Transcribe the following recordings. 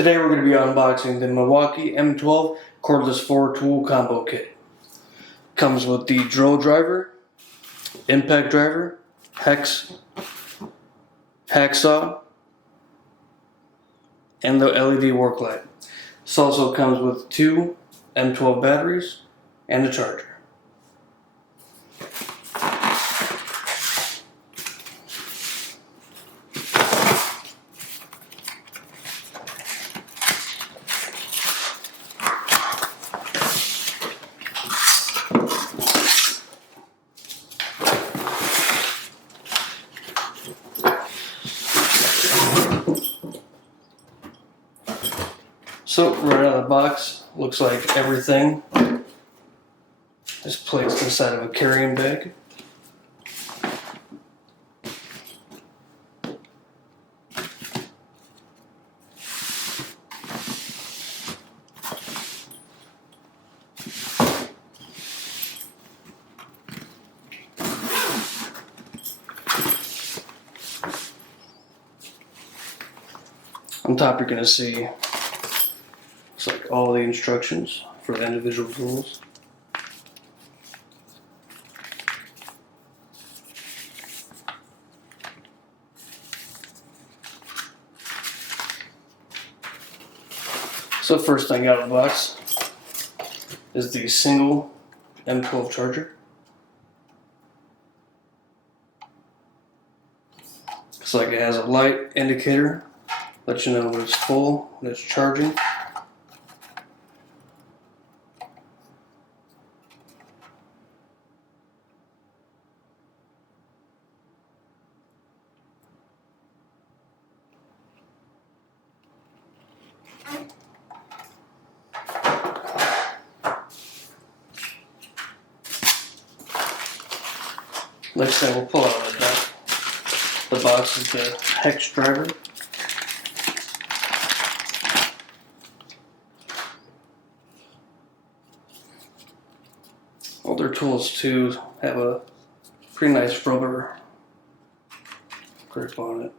Today we're going to be unboxing the Milwaukee M12 cordless 4-tool combo kit. Comes with the drill driver, impact driver, hex, hacksaw, and the LED work light. This also comes with 2 M12 batteries and a charger. So right out of the box, looks like everything is placed inside of a carrying bag. On top you're going to see it's like all the instructions for the individual tools. So first thing out of the box is the single M12 charger. Looks like it has a light indicator, let you know when it's full, when it's charging. Next thing we'll pull out of the box is the hex driver. All their tools too have a pretty nice rubber grip on it.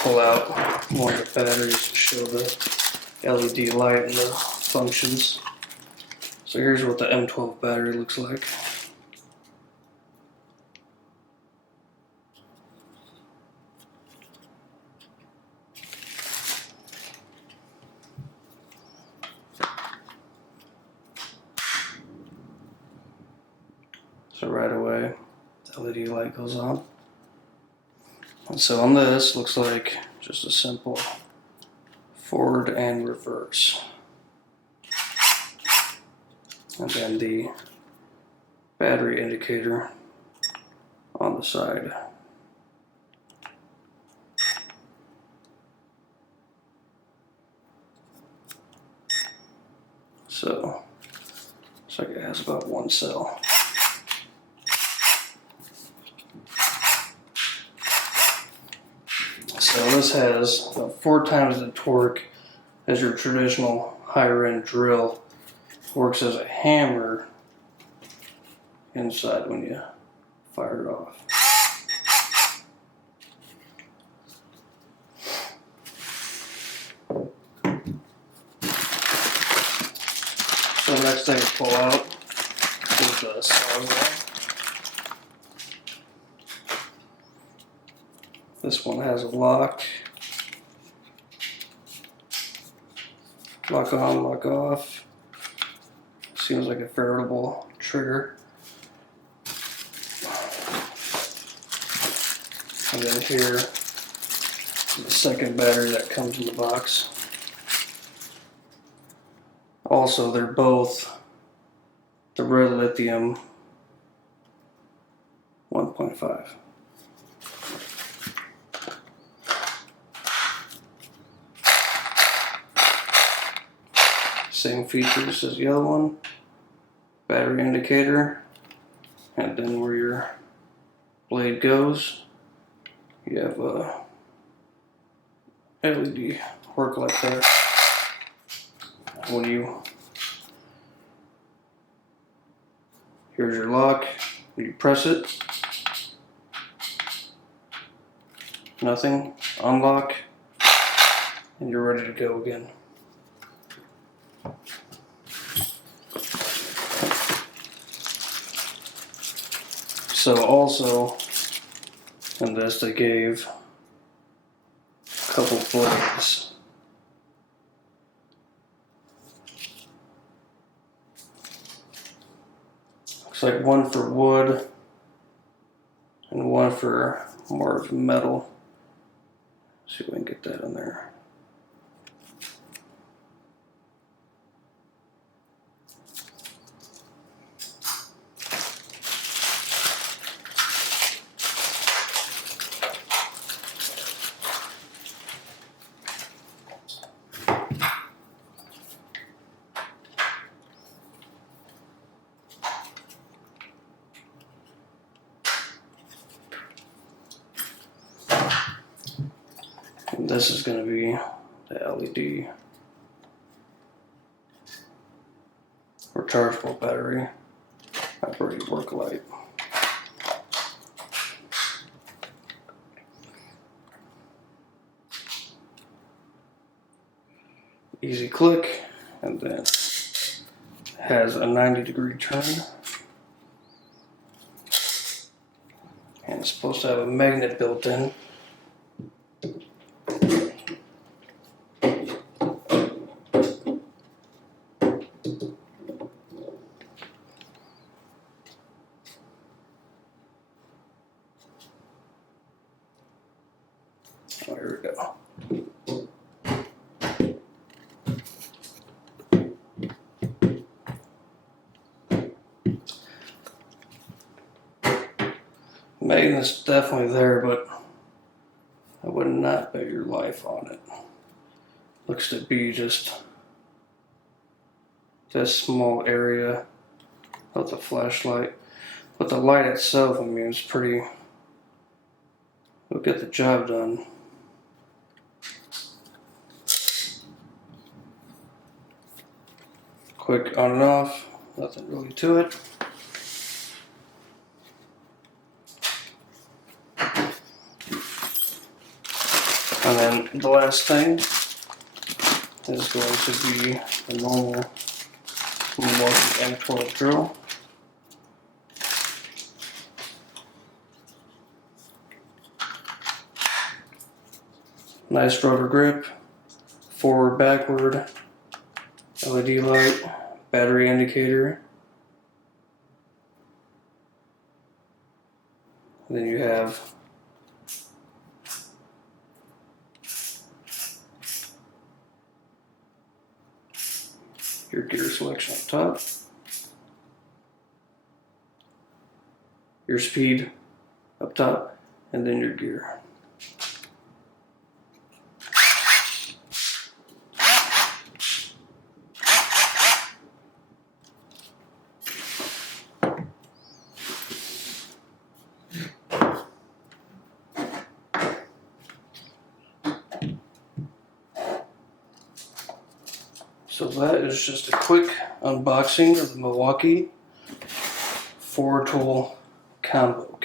Pull out one of the batteries to show the LED light and the functions. So here's what the M12 battery looks like. So right away, the LED light goes on. And so on this, looks like just a simple forward and reverse. And then the battery indicator on the side. So, looks like it has about one cell. So this has about 4 times the torque as your traditional higher end drill. Works as a hammer inside when you fire it off. So the next thing to pull out is the sawzall. This one has a lock on, lock off. Seems like a veritable trigger. And then here is the second battery that comes in the box. Also, they're both the red lithium 1.5. Same features as the other one. Battery indicator, and then where your blade goes, you have a LED work like that. Here's your lock. When you press it, nothing, unlock, and you're ready to go again. So also in this they gave a couple blades. Looks like one for wood and one for more of metal. See if we can get that in there. And this is going to be the LED rechargeable battery. Operating work light. Easy click, and then has a 90-degree turn. And it's supposed to have a magnet built in. Oh, here we go. Magnet's definitely there, but I would not bet your life on it. Looks to be just this small area of the flashlight. But the light itself, I mean, it's pretty, it'll get the job done. Quick on and off, nothing really to it. And then the last thing is going to be the normal Milwaukee M12 drill. Nice rubber grip, forward, backward, LED light, battery indicator. And then you have your gear selection up top, your speed up top, and then your gear. So that is just a quick unboxing of the Milwaukee 4-tool combo.